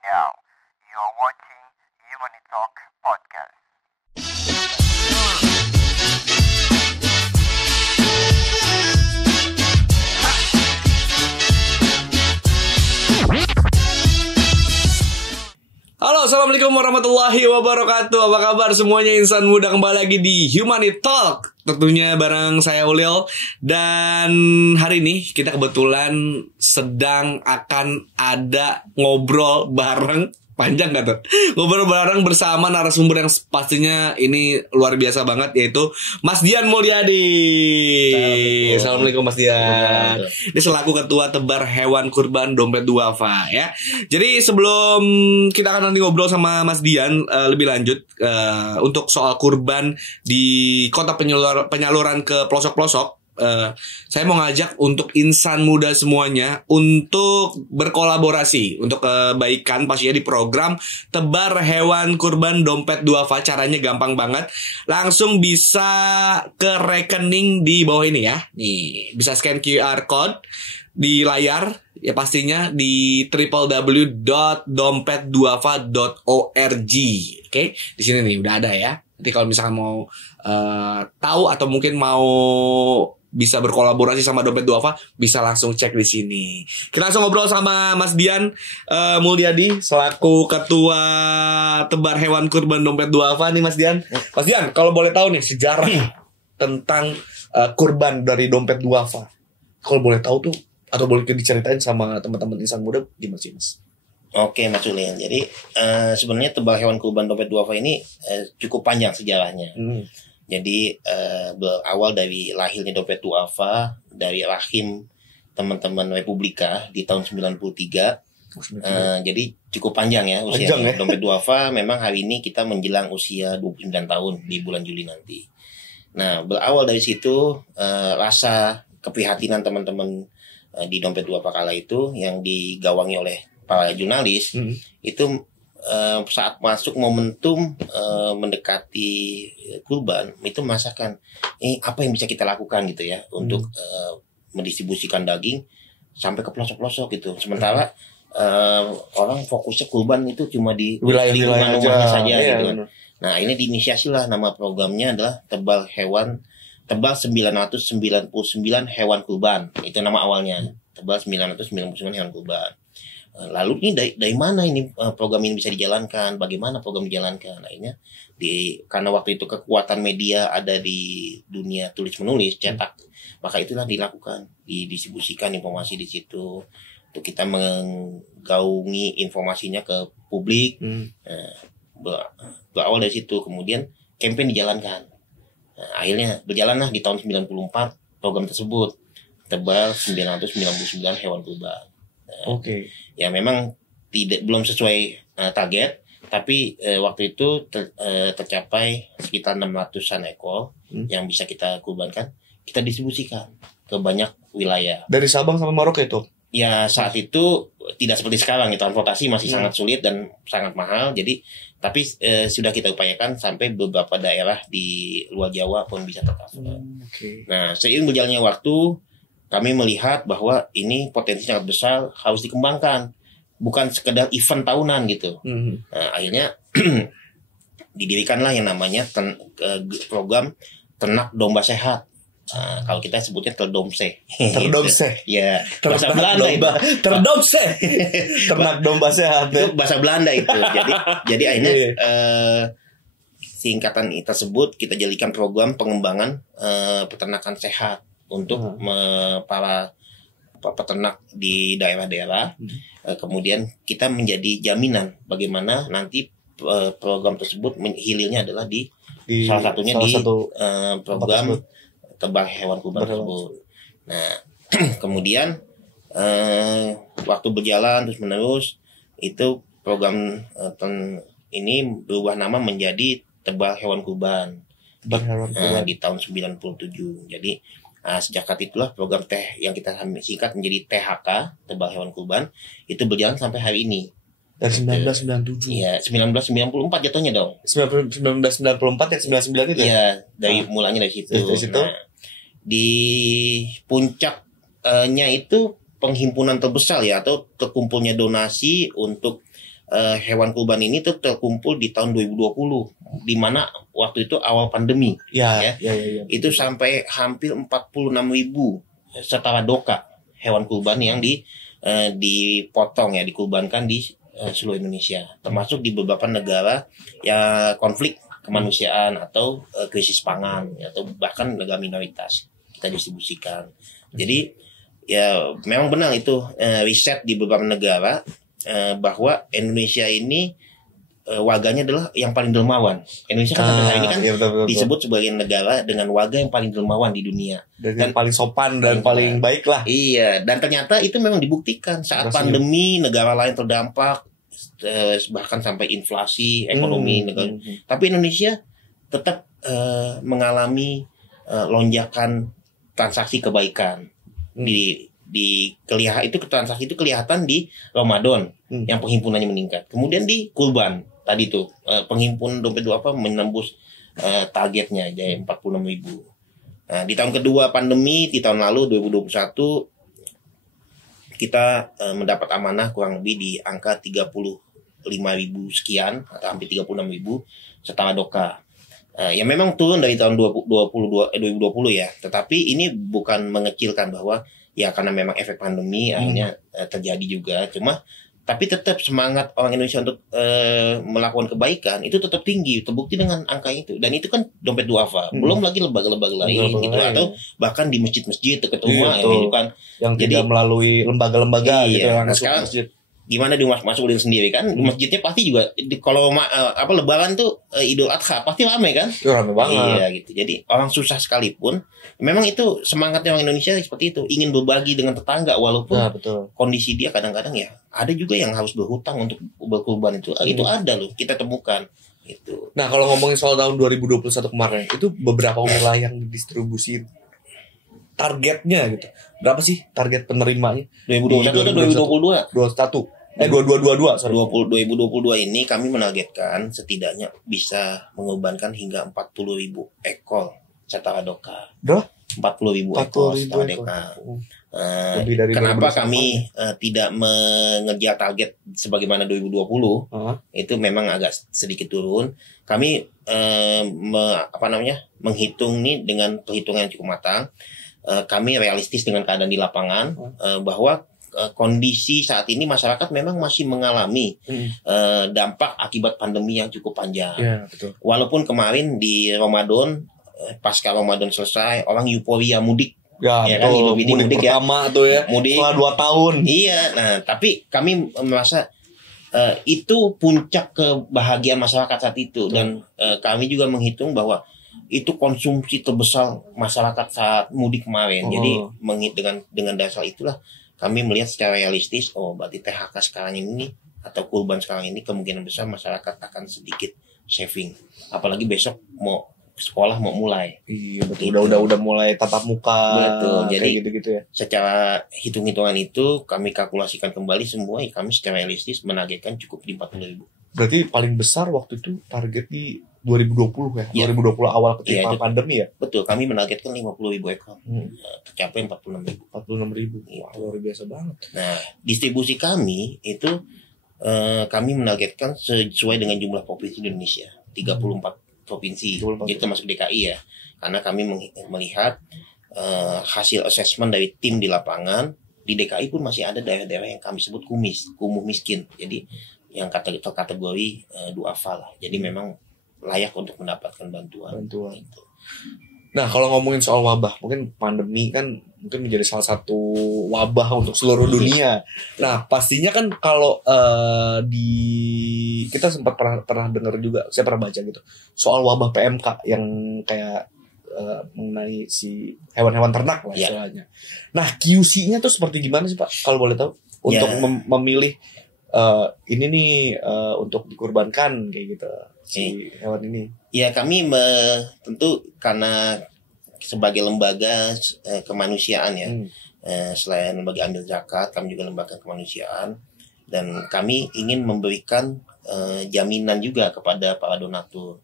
Now, you're watching Human Talk Podcast. Halo, assalamualaikum warahmatullahi wabarakatuh. Apa kabar semuanya insan muda, kembali lagi di Humanity Talk. Tentunya bareng saya Ulil. Dan hari ini kita kebetulan sedang akan ada ngobrol bareng. Panjang gak tuh? Ngobrol bareng bersama narasumber yang pastinya ini luar biasa banget, yaitu Mas Dian Mulyadi. Assalamualaikum Mas Dian. Ini selaku ketua tebar hewan kurban dompet duafa ya. Jadi sebelum kita akan nanti ngobrol sama Mas Dian lebih lanjut untuk soal kurban di kota penyaluran ke pelosok-pelosok, saya mau ngajak untuk insan muda semuanya untuk berkolaborasi untuk kebaikan pastinya di program tebar hewan kurban dompet duafa. Caranya gampang banget, langsung bisa ke rekening di bawah ini ya. Nih, bisa scan QR code di layar ya, pastinya di www.dompetduafa.org. Oke, di sini nih udah ada ya. Nanti kalau misalkan mau tahu atau mungkin mau bisa berkolaborasi sama Dompet Duafa, bisa langsung cek di sini. Kita langsung ngobrol sama Mas Dian Mulyadi selaku ketua tebar hewan kurban Dompet Duafa nih Mas Dian. Mas Dian, kalau boleh tahu nih sejarah tentang kurban dari Dompet Duafa. Kalau boleh tahu tuh atau boleh diceritain sama teman-teman insan muda gimana sih Mas? Oke Mas Ulil, jadi sebenarnya tebar hewan kurban Dompet Duafa ini cukup panjang sejarahnya. Jadi berawal dari lahirnya Dompet Duafa dari rahim teman-teman Republika di tahun 93. Jadi cukup panjang ya usianya. Dompet Duafa memang hari ini kita menjelang usia 29 tahun di bulan Juli nanti. Nah, berawal dari situ rasa keprihatinan teman-teman di Dompet Duafa kala itu yang digawangi oleh para jurnalis itu saat masuk momentum mendekati kurban itu merasakan apa yang bisa kita lakukan gitu ya untuk mendistribusikan daging sampai ke pelosok-pelosok gitu. Sementara orang fokusnya kurban itu cuma di lingkungan rumahnya saja gitu kan. Nah, ini diinisiasilah, nama programnya adalah tebal 999 hewan kurban. Itu nama awalnya. Tebal 999 hewan kurban. Lalu ini dari mana ini program ini bisa dijalankan? Bagaimana program dijalankan? Akhirnya karena waktu itu kekuatan media ada di dunia tulis menulis cetak, maka itulah dilakukan, didistribusikan informasi di situ untuk kita menggaungi informasinya ke publik. Berawal dari situ kemudian campaign dijalankan. Nah, akhirnya berjalanlah di tahun 94 program tersebut, tebal 999 hewan kurban. Ya memang belum sesuai target, tapi waktu itu tercapai sekitar 600-an ekor yang bisa kita kurbankan, kita distribusikan ke banyak wilayah. Dari Sabang sampai Merauke itu? Ya saat itu tidak seperti sekarang, transportasi masih sangat sulit dan sangat mahal. Jadi tapi sudah kita upayakan sampai beberapa daerah di luar Jawa pun bisa tercover. Nah, seiring berjalannya waktu, kami melihat bahwa ini potensi sangat besar, harus dikembangkan, bukan sekedar event tahunan gitu. Nah, akhirnya didirikanlah yang namanya program ternak domba sehat. Nah, kalau kita sebutnya terdomse. Terdomse. Ya, bahasa Belanda itu. Terdomse. Ternak domba sehat. Itu bahasa Belanda itu. Jadi akhirnya singkatan tersebut kita jadikan program pengembangan peternakan sehat untuk para peternak di daerah-daerah. Kemudian kita menjadi jaminan bagaimana nanti program tersebut hilirnya adalah di salah satunya di program tebar hewan kurban tersebut. Nah, kemudian waktu berjalan terus menerus itu program ini berubah nama menjadi tebar hewan kurban di tahun 97. Jadi sejak saat itulah program yang kita singkat menjadi THK, tebar hewan kurban, itu berjalan sampai hari ini. Dari 1997. Iya, 1994 jatuhnya dong. 1994 ya, 99 itu ya? Iya, mulanya dari situ. Nah, di puncaknya itu penghimpunan terbesar ya, atau terkumpulnya donasi untuk hewan kurban ini tuh terkumpul di tahun 2020, di mana waktu itu awal pandemi. Ya. Itu sampai hampir 46.000 setara doka hewan kurban yang dipotong ya, dikurbankan di seluruh Indonesia, termasuk di beberapa negara ya konflik kemanusiaan atau krisis pangan atau bahkan negara minoritas kita distribusikan. Jadi ya memang benar itu riset di beberapa negara bahwa Indonesia ini warganya adalah yang paling dermawan. Indonesia kan sampai hari ini kan betul. Disebut sebagai negara dengan warga yang paling dermawan di dunia dan paling sopan dan paling baik lah. Iya, dan ternyata itu memang dibuktikan saat pandemi negara lain terdampak bahkan sampai inflasi ekonomi negara. Tapi Indonesia tetap mengalami lonjakan transaksi kebaikan transaksi itu kelihatan di Ramadan yang penghimpunannya meningkat. Kemudian di kurban tadi tuh penghimpun dompet duafa menembus targetnya jadi 46.000. Nah, di tahun kedua pandemi di tahun lalu 2021 kita mendapat amanah kurang lebih di angka 35.000 sekian atau hampir 36.000 setara doka. Ya memang turun dari tahun 2020 ya, tetapi ini bukan mengecilkan bahwa ya karena memang efek pandemi akhirnya terjadi juga. Cuma tapi tetap semangat orang Indonesia untuk melakukan kebaikan itu tetap tinggi, terbukti dengan angka itu. Dan itu kan dompet duafa, belum lagi lembaga-lembaga lain gitu atau bahkan di masjid-masjid dekat rumah ya, gitu kan. Yang tidak melalui lembaga-lembaga gitu yang nah, sekarang masjid. Gimana di Mas Ulin sendiri kan di masjidnya pasti juga kalau lebaran tuh Idul Adha pasti ramai kan? Ramai banget. Iya gitu. Jadi orang susah sekalipun memang itu semangatnya orang Indonesia seperti itu, ingin berbagi dengan tetangga walaupun kondisi dia kadang-kadang ya ada juga yang harus berhutang untuk berkurban itu. Itu ada loh, kita temukan itu. Nah, kalau ngomongin soal tahun 2021 kemarin itu beberapa wilayah yang didistribusi targetnya gitu. Berapa sih target penerimanya? 2021 atau 2022? 2022 sorry. 2022 ini kami menargetkan setidaknya bisa mengorbankan hingga 40.000 ekor setara doka. Berapa? 40.000 ekor setara doka. Kenapa kami tidak mengejar target sebagaimana 2020? Itu memang agak sedikit turun. Kami menghitung nih dengan perhitungan yang cukup matang. Kami realistis dengan keadaan di lapangan bahwa kondisi saat ini masyarakat memang masih mengalami dampak akibat pandemi yang cukup panjang. Ya, betul. Walaupun kemarin di Ramadan pasca Ramadan selesai orang euforia mudik. Ya kan, mudik pertama tuh ya. Mudik setelah 2 tahun. Iya, nah tapi kami merasa itu puncak kebahagiaan masyarakat saat itu. Dan kami juga menghitung bahwa itu konsumsi terbesar masyarakat saat mudik kemarin. Jadi dengan dasar itulah kami melihat secara realistis, berarti THK sekarang ini atau kurban sekarang ini kemungkinan besar masyarakat akan sedikit saving. Apalagi besok mau sekolah mau mulai. Iya betul. Gitu. Udah mulai tatap muka. Betul. Jadi gitu ya. Secara hitung-hitungan itu kami kalkulasikan kembali semua. Kami secara realistis menargetkan cukup di 40.000. Berarti paling besar waktu itu target di 2020 ya? 2020 awal ketika pandemi ya? Betul, kami menargetkan 50.000 ekor. Tercapai 46.000. 46.000. Wah, luar biasa banget. Nah, distribusi kami itu kami menargetkan sesuai dengan jumlah provinsi di Indonesia. 34 provinsi. Itu masuk DKI ya. Karena kami melihat hasil assessment dari tim di lapangan, di DKI pun masih ada daerah-daerah yang kami sebut kumuh miskin. Jadi yang kategori duafa lah. Jadi memang layak untuk mendapatkan bantuan. Gitu. Nah, kalau ngomongin soal wabah, mungkin pandemi kan mungkin menjadi salah satu wabah untuk seluruh dunia. Nah, pastinya kan kalau kita sempat pernah dengar juga, saya pernah baca gitu, soal wabah PMK yang kayak mengenai si hewan-hewan ternak lah istilahnya. Nah, QC-nya tuh seperti gimana sih Pak? Kalau boleh tahu untuk memilih ini nih untuk dikurbankan kayak gitu si hewan ini. Ya kami tentu karena sebagai lembaga kemanusiaan ya, selain lembaga amil zakat, kami juga lembaga kemanusiaan dan kami ingin memberikan jaminan juga kepada para donatur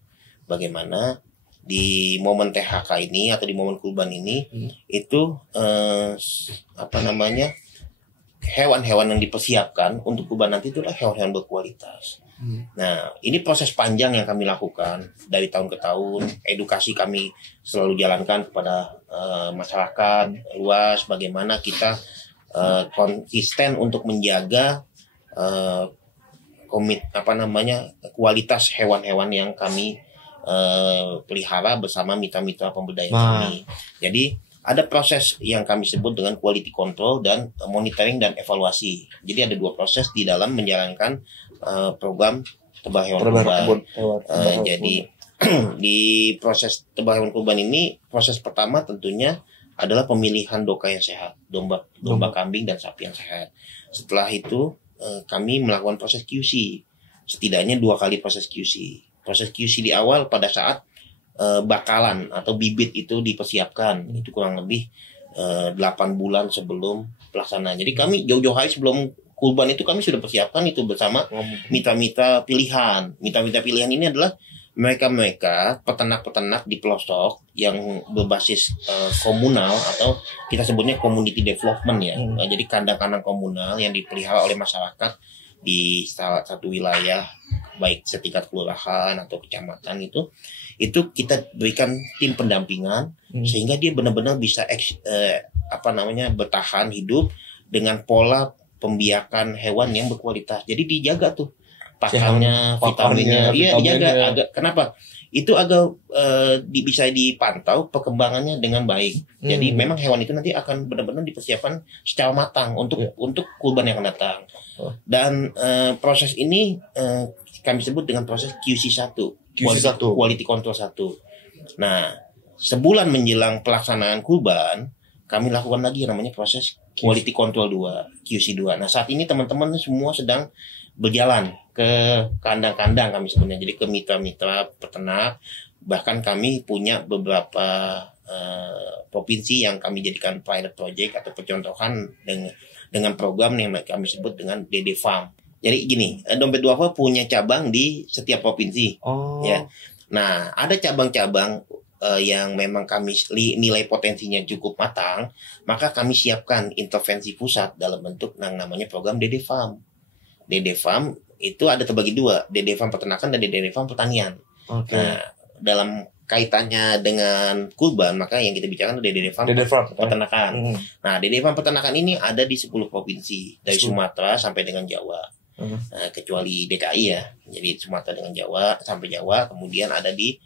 bagaimana di momen THK ini atau di momen kurban ini itu hewan-hewan yang dipersiapkan untuk kurban nanti itu adalah hewan-hewan berkualitas. Nah, ini proses panjang yang kami lakukan dari tahun ke tahun. Edukasi kami selalu jalankan kepada masyarakat luas bagaimana kita konsisten untuk menjaga kualitas hewan-hewan yang kami pelihara bersama mitra-mitra pemberdayaan kami. Jadi ada proses yang kami sebut dengan quality control dan monitoring dan evaluasi. Jadi ada 2 proses di dalam menjalankan program tebah hewan kurban. Jadi di proses tebah hewan kurban ini, proses pertama tentunya adalah pemilihan doka yang sehat, domba kambing dan sapi yang sehat. Setelah itu kami melakukan proses QC, setidaknya 2 kali proses QC. Proses QC di awal pada saat bakalan atau bibit itu dipersiapkan, itu kurang lebih 8 bulan sebelum pelaksanaan. Jadi kami jauh-jauh hari sebelum kurban itu kami sudah persiapkan itu bersama mitra-mitra pilihan. Mitra-mitra pilihan ini adalah mereka-mereka peternak-peternak di pelosok yang berbasis komunal atau kita sebutnya community development ya. Jadi kandang-kandang komunal yang dipelihara oleh masyarakat di salah satu wilayah, baik setingkat kelurahan atau kecamatan itu kita berikan tim pendampingan sehingga dia benar-benar bisa bertahan hidup dengan pola pembiakan hewan yang berkualitas. Jadi dijaga tuh pakannya, vitaminnya, iya dijaga. Kenapa? Itu agak bisa dipantau perkembangannya dengan baik. Jadi memang hewan itu nanti akan benar-benar dipersiapkan secara matang untuk kurban yang akan datang. Dan proses ini kami sebut dengan proses QC1, quality control 1. Nah, sebulan menjelang pelaksanaan kurban, kami lakukan lagi yang namanya proses quality control 2, QC2. Nah, saat ini teman-teman semua sedang berjalan ke kandang-kandang kami sebenarnya, jadi ke mitra-mitra peternak. Bahkan kami punya beberapa provinsi yang kami jadikan pilot project atau percontohan dengan program yang kami sebut dengan DD Farm. Jadi gini, Dompet Duafa punya cabang di setiap provinsi. Ya. Nah, ada cabang-cabang yang memang kami nilai potensinya cukup matang, maka kami siapkan intervensi pusat dalam bentuk yang namanya program DD Farm. DD Farm itu ada terbagi 2, DD Farm peternakan dan DD Farm pertanian. Nah, dalam kaitannya dengan kurban, maka yang kita bicarakan DD Farm peternakan. Nah, DD Farm peternakan ini ada di 10 provinsi, dari Sumatera sampai dengan Jawa. Nah, kecuali DKI ya. Jadi Sumatera dengan Jawa sampai Jawa, kemudian ada di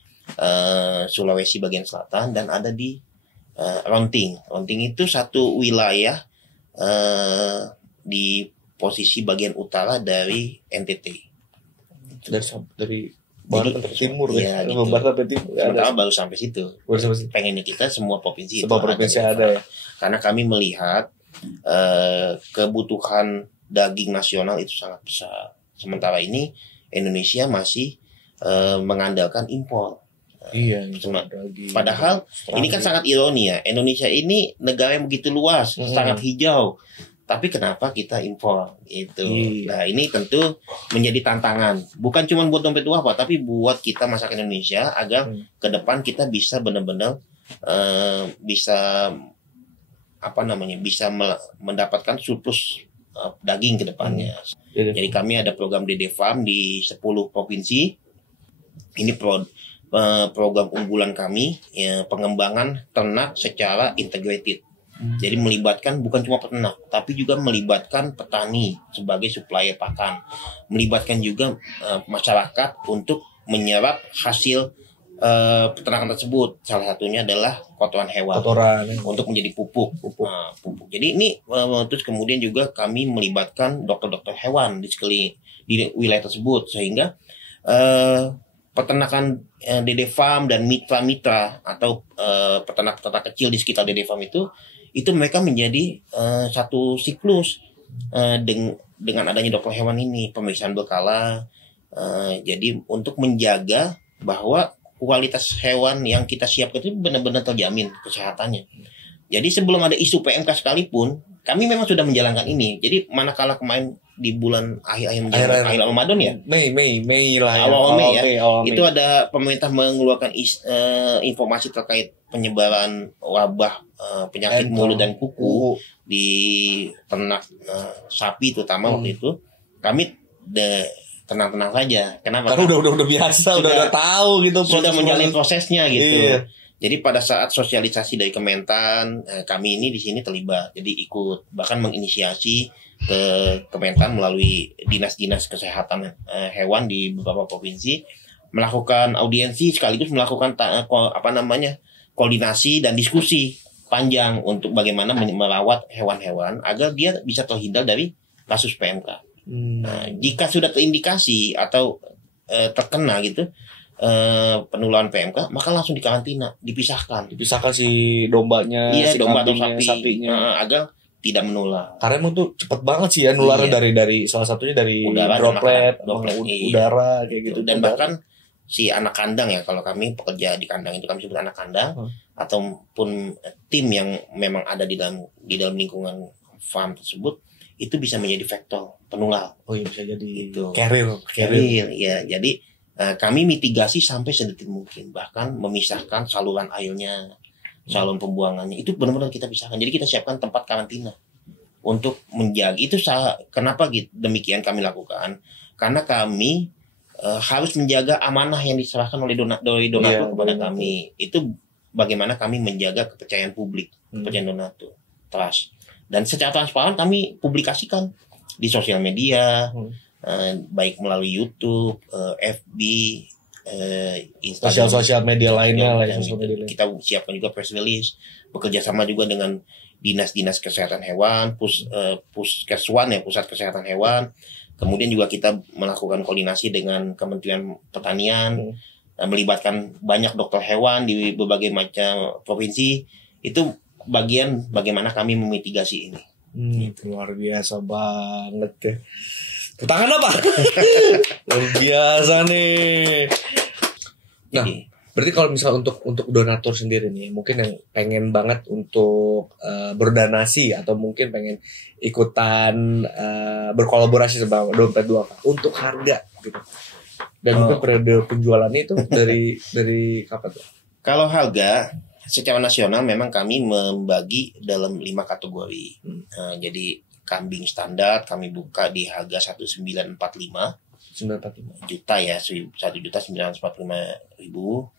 Sulawesi bagian selatan dan ada di Ronting. Ronting itu satu wilayah di posisi bagian utara dari NTT. Dari barat sampai timur ya, gitu. Barat sampai timur. Sementara baru sampai situ. Pengennya kita semua provinsi ada ya. Karena kami melihat kebutuhan daging nasional itu sangat besar. Sementara ini Indonesia masih mengandalkan impor. Iya, padahal ini kan sangat ironi ya. Indonesia ini negara yang begitu luas, sangat hijau. Tapi kenapa kita impor itu? Nah, ini tentu menjadi tantangan. Bukan cuma buat Dompet Duafa, tapi buat kita masyarakat Indonesia agar ke depan kita bisa benar-benar bisa mendapatkan surplus daging ke depannya. Jadi kami ada program DD Farm di 10 provinsi. Ini program unggulan kami, ya, pengembangan ternak secara integrated. Jadi melibatkan bukan cuma peternak, tapi juga melibatkan petani sebagai supplier pakan, melibatkan juga masyarakat untuk menyerap hasil peternakan tersebut. Salah satunya adalah kotoran hewan untuk menjadi pupuk. Pupuk. Jadi ini terus kemudian juga kami melibatkan dokter-dokter hewan di wilayah tersebut, sehingga peternakan DD Farm dan mitra-mitra atau peternak-peternak kecil di sekitar DD Farm itu mereka menjadi satu siklus dengan adanya dokter hewan ini, pemeriksaan berkala. Jadi untuk menjaga bahwa kualitas hewan yang kita siapkan itu benar-benar terjamin kesehatannya. Jadi sebelum ada isu PMK sekalipun, kami memang sudah menjalankan ini. Jadi manakala kemarin di bulan akhir Akhir Ramadan ya, Mei lah ya. awal Mei ya, awal Mei. itu ada pemerintah mengeluarkan informasi terkait penyebaran wabah penyakit mulut dan kuku di ternak sapi terutama waktu itu. Kami tenang-tenang saja. Kenapa? Karena udah biasa, udah tahu gitu. Sudah menjalani prosesnya gitu. Iya. Jadi pada saat sosialisasi dari Kementan, kami ini di sini terlibat. Jadi ikut bahkan menginisiasi ke Kementan melalui dinas-dinas kesehatan hewan di beberapa provinsi melakukan audiensi sekaligus melakukan koordinasi dan diskusi panjang untuk bagaimana merawat hewan-hewan agar dia bisa terhindar dari kasus PMK. Nah, jika sudah terindikasi atau terkena gitu penularan PMK, maka langsung dikarantina, dipisahkan si dombanya, si domba atau sapinya, agar tidak menular. Karena emang tuh cepet banget sih ya nularnya dari salah satunya dari droplet udara kayak gitu. Dan bahkan si anak kandang ya, kalau kami pekerja di kandang itu kami sebut anak kandang, ataupun tim yang memang ada di dalam lingkungan farm tersebut, itu bisa menjadi faktor penular. Oh iya, bisa jadi itu carrier ya. Jadi kami mitigasi sampai sedetil mungkin, bahkan memisahkan saluran airnya, saluran pembuangannya itu benar-benar kita pisahkan. Jadi kita siapkan tempat karantina untuk menjaga itu. Kenapa demikian kami lakukan? Karena kami harus menjaga amanah yang diserahkan oleh donatur kepada kami. Itu bagaimana kami menjaga kepercayaan publik, kepercayaan donatur, trust. Dan secara transparan kami publikasikan di sosial media, baik melalui YouTube, FB, Instagram, sosial media lainnya lah. Kita siapkan juga press release, bekerja sama juga dengan dinas-dinas kesehatan hewan, Puskeswan ya, pusat kesehatan hewan. Kemudian juga kita melakukan koordinasi dengan Kementerian Pertanian, melibatkan banyak dokter hewan di berbagai macam provinsi. Itu bagian bagaimana kami memitigasi ini. Luar biasa banget deh. Tangan apa? Luar biasa nih. Nah, berarti kalau misalnya untuk donatur sendiri nih, mungkin yang pengen banget untuk berdonasi atau mungkin pengen ikutan berkolaborasi sama Dompet Duafa untuk harga gitu. Dan mungkin periode penjualannya itu dari kapan tuh? Kalau harga secara nasional memang kami membagi dalam 5 kategori. Jadi kambing standar kami buka di harga 1945 juta ya, 1.945.000.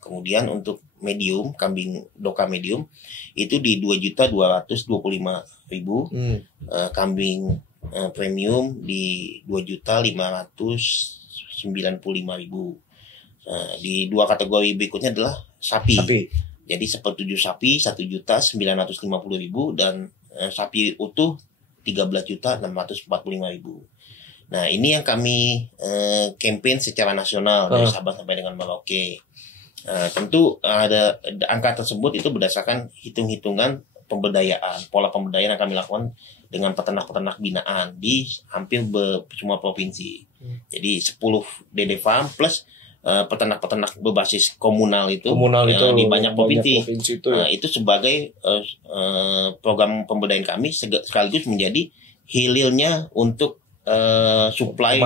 Kemudian untuk medium, kambing doka medium itu di 2.225.000. Kambing premium di 2.595.000. Di dua kategori berikutnya adalah sapi. Jadi sepertujuh sapi 1.950.000 dan sapi utuh 13.645.000. Nah, ini yang kami campaign secara nasional dari Sabang sampai dengan Merauke. Tentu ada angka tersebut itu berdasarkan hitung-hitungan pemberdayaan, pola pemberdayaan yang kami lakukan dengan peternak-peternak binaan di hampir semua provinsi. Jadi 10 DD Farm plus peternak-peternak berbasis komunal itu di banyak provinsi itu, itu sebagai program pemberdayaan kami sekaligus menjadi hilirnya untuk supply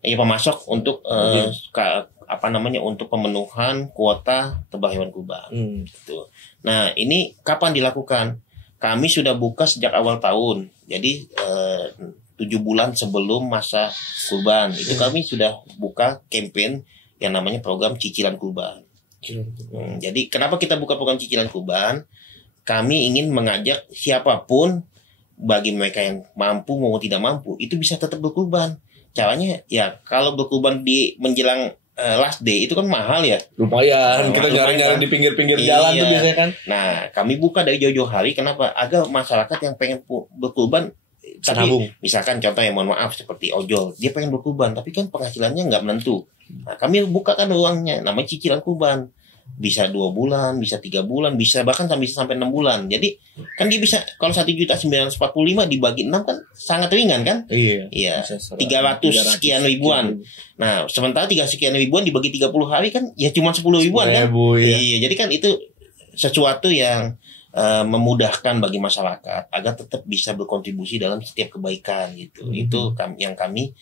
pemasok untuk untuk pemenuhan kuota tebak hewan kurban. Gitu. Nah, ini kapan dilakukan? Kami sudah buka sejak awal tahun. Jadi 7 bulan sebelum masa kurban itu kami sudah buka campaign yang namanya program cicilan kurban. Jadi kenapa kita buka program cicilan kurban? Kami ingin mengajak siapapun, bagi mereka yang mampu maupun tidak mampu, itu bisa tetap berkurban. Caranya ya kalau berkurban di menjelang last day itu kan mahal ya. Lumayan, kita nyari-nyari di pinggir-pinggir jalan tuh biasanya kan. Nah, kami buka dari jauh-jauh hari. Kenapa? Agar masyarakat yang pengen berkurban, tapi misalkan contoh yang mohon maaf seperti ojol, dia pengen berkurban tapi kan penghasilannya nggak menentu. Nah, kami bukakan uangnya, namanya cicilan kurban. Bisa 2 bulan, bisa 3 bulan, bisa bahkan sampai 6 bulan. Jadi kan dia bisa, kalau 1.945 dibagi 6 kan sangat ringan kan? Iya. 300 sekian ribuan. Nah, sementara 3 sekian ribuan dibagi 30 hari kan ya cuma 10 ribuan kan? Iya, jadi kan itu sesuatu yang memudahkan bagi masyarakat agar tetap bisa berkontribusi dalam setiap kebaikan gitu. Itu yang kami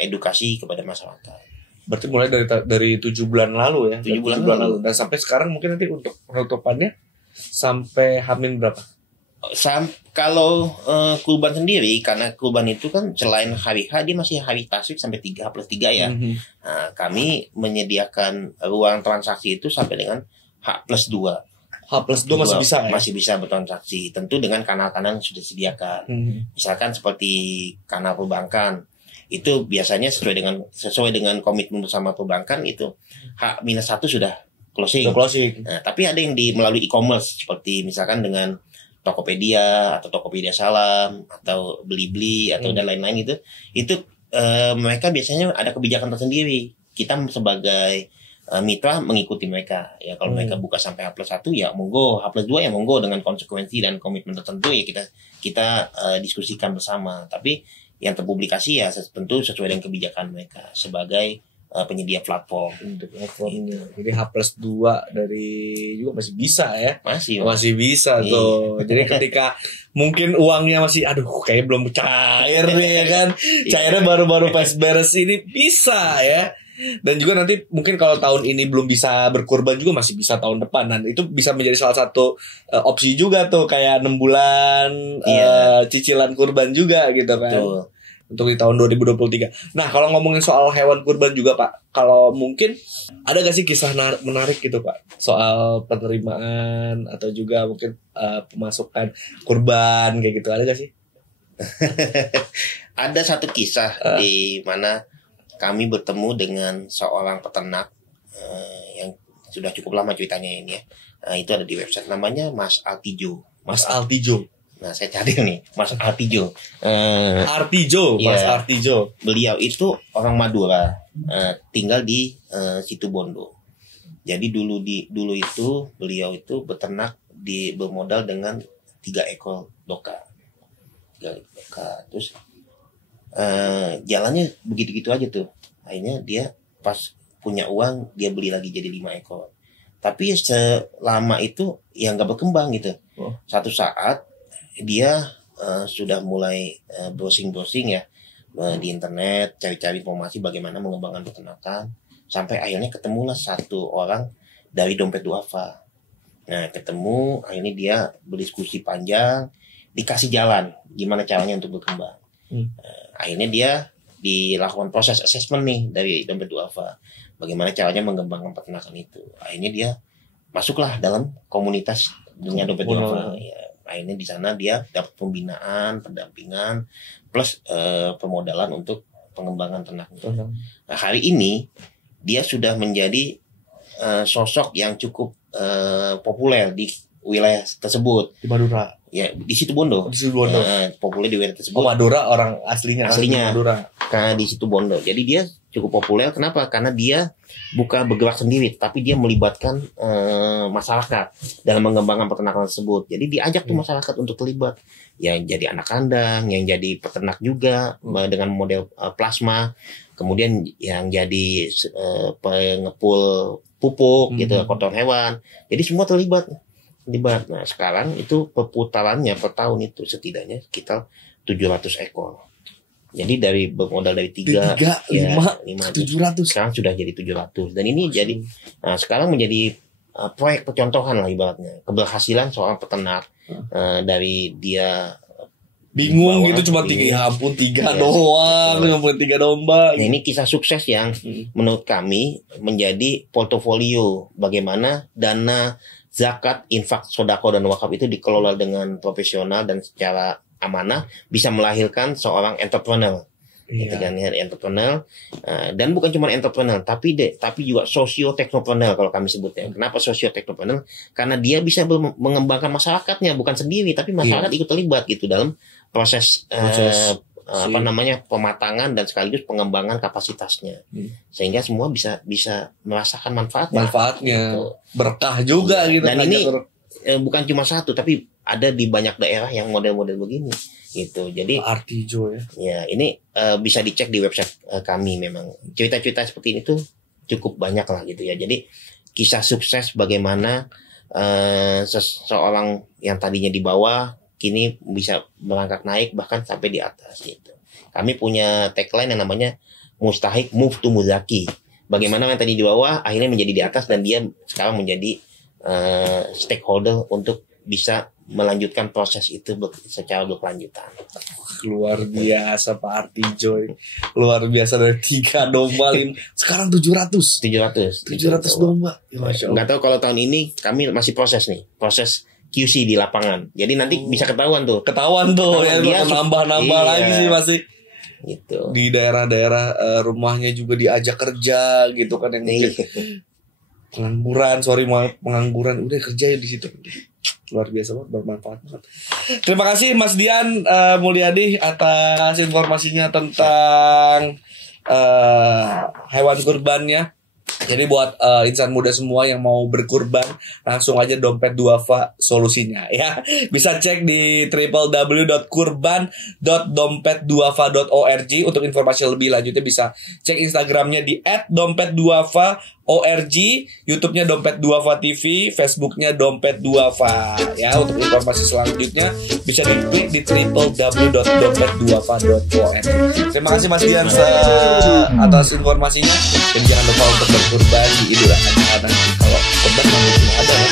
edukasi kepada masyarakat. Berarti mulai dari 7 bulan lalu ya. 7 bulan lalu. Dan sampai sekarang mungkin nanti untuk penutupannya sampai Hamin berapa? Kalau kurban sendiri, karena kurban itu kan selain hari H dia masih hari tasrik sampai 3+3 ya. Nah, kami menyediakan ruang transaksi itu sampai dengan H+2. H+2 masih bisa ya? Masih bisa bertransaksi, tentu dengan kanal-kanal yang sudah disediakan. Misalkan seperti kanal perbankan, itu biasanya sesuai dengan komitmen bersama perbankan itu H-1 sudah closing. Nah, tapi ada yang melalui e-commerce seperti misalkan dengan Tokopedia atau Tokopedia Salam atau Blibli atau dan lain-lain itu mereka biasanya ada kebijakan tersendiri. Kita sebagai mitra mengikuti mereka ya, kalau mereka buka sampai H+1 ya monggo, H+2 ya monggo, dengan konsekuensi dan komitmen tertentu ya kita diskusikan bersama. Tapi yang terpublikasi ya tentu sesuai dengan kebijakan mereka sebagai penyedia platform. Jadi H+2 dari juga masih bisa ya. Masih bisa tuh. Jadi ketika mungkin uangnya masih kayak belum cair nih ya kan. Cairnya baru-baru pas beres ini bisa ya. Dan juga nanti mungkin kalau tahun ini belum bisa berkurban juga masih bisa tahun depan. Dan itu bisa menjadi salah satu opsi juga tuh, kayak 6 bulan cicilan kurban juga gitu kan. Betul. Untuk di tahun 2023. Nah, kalau ngomongin soal hewan kurban juga Pak, kalau mungkin ada gak sih kisah menarik gitu Pak soal penerimaan atau juga mungkin pemasukan kurban kayak gitu, ada gak sih? Ada satu kisah di mana kami bertemu dengan seorang peternak yang sudah cukup lama ceritanya ini ya. Itu ada di website, namanya Mas Artijo. Mas Artijo. Nah, saya cari nih Mas Artijo. Mas Artijo. Beliau itu orang Madura, tinggal di Situbondo. Jadi dulu itu beliau itu beternak bermodal dengan 3 ekor doka. Terus jalannya begitu-gitu aja tuh. Akhirnya dia pas punya uang dia beli lagi jadi 5 ekor. Tapi selama itu ya nggak berkembang gitu. Satu saat dia sudah mulai browsing ya di internet, cari-cari informasi bagaimana mengembangkan peternakan, sampai akhirnya ketemulah satu orang dari Dompet Duafa. Nah, ketemu, akhirnya dia berdiskusi panjang, dikasih jalan gimana caranya untuk berkembang. Akhirnya dia dilakukan proses assessment nih dari Dompet Duafa, bagaimana caranya mengembangkan peternakan itu. Akhirnya dia masuklah dalam komunitas dengan Dompet Duafa. Ya, akhirnya di sana dia dapat pembinaan, pendampingan, plus pemodalan untuk pengembangan ternaknya. Nah, hari ini dia sudah menjadi sosok yang cukup populer di wilayah tersebut. Di Madura. Ya, di Situbondo. Populer di wilayah tersebut. Madura orang aslinya Madura. Karena di Situbondo. Jadi dia cukup populer. Kenapa? Karena dia bukan bergerak sendiri, tapi dia melibatkan masyarakat dalam mengembangkan peternakan tersebut. Jadi diajak tuh masyarakat untuk terlibat. Yang jadi anak kandang, yang jadi peternak juga dengan model plasma. Kemudian yang jadi pengepul pupuk gitu, kotoran hewan. Jadi semua terlibat. Nah, sekarang itu perputarannya per tahun itu setidaknya sekitar 700 ekor. Jadi dari bermodal dari 3 5 700. Sekarang sudah jadi 700. Dan ini jadi sekarang menjadi proyek percontohan lah ibaratnya. Keberhasilan seorang peternak dari dia bingung gitu cuma 3 doang, cuma 3 domba. Nah, ini kisah sukses yang menurut kami menjadi portofolio bagaimana dana zakat, infak, sodako, dan wakaf itu dikelola dengan profesional dan secara amanah, bisa melahirkan seorang entrepreneur. Gitu kan, entrepreneur, dan bukan cuma entrepreneur, tapi juga socio-teknopreneur kalau kami sebutnya. Kenapa socio-teknopreneur? Karena dia bisa mengembangkan masyarakatnya, bukan sendiri, tapi masyarakat ikut terlibat gitu dalam proses pematangan dan sekaligus pengembangan kapasitasnya, sehingga semua bisa merasakan manfaatnya gitu. Berkah juga gitu. Dan ini bukan cuma satu, tapi ada di banyak daerah yang model-model begini gitu. Jadi Artijo ya ini bisa dicek di website kami. Memang cerita-cerita seperti ini tuh cukup banyak lah gitu ya. Jadi kisah sukses bagaimana seseorang yang tadinya di bawah kini bisa melangkah naik bahkan sampai di atas gitu. Kami punya tagline yang namanya Mustahik Move to Muzaki. Bagaimana yang tadi di bawah akhirnya menjadi di atas dan dia sekarang menjadi stakeholder untuk bisa melanjutkan proses itu secara berkelanjutan. Luar biasa Pak Artijoy. Luar biasa dari 3 domba sekarang 700 domba. Ya, Masya Allah. Nggak tahu kalau tahun ini kami masih proses QC di lapangan. Jadi nanti bisa ketahuan tuh ya, dia nambah-nambah lagi sih masih. Gitu. Di daerah-daerah rumahnya juga diajak kerja gitu kan yang pengangguran udah kerja di situ. Luar biasa banget, bermanfaat banget. Terima kasih Mas Dian Mulyadi atas informasinya tentang hewan kurbannya. Jadi buat insan muda semua yang mau berkurban, langsung aja Dompet Duafa solusinya ya. Bisa cek di www.kurban.dompetduafa.org. Untuk informasi lebih lanjutnya bisa cek Instagramnya di @dompetduafa.org, YouTube-nya Dompet Duafa TV, Facebook-nya Dompet Duafa ya. Untuk informasi selanjutnya bisa diklik di www.dompetduafa.org. Terima kasih Mas Dian atas informasinya, dan jangan lupa untuk berkurban di Idul Adha nanti. Kalau kurban masih ada ya.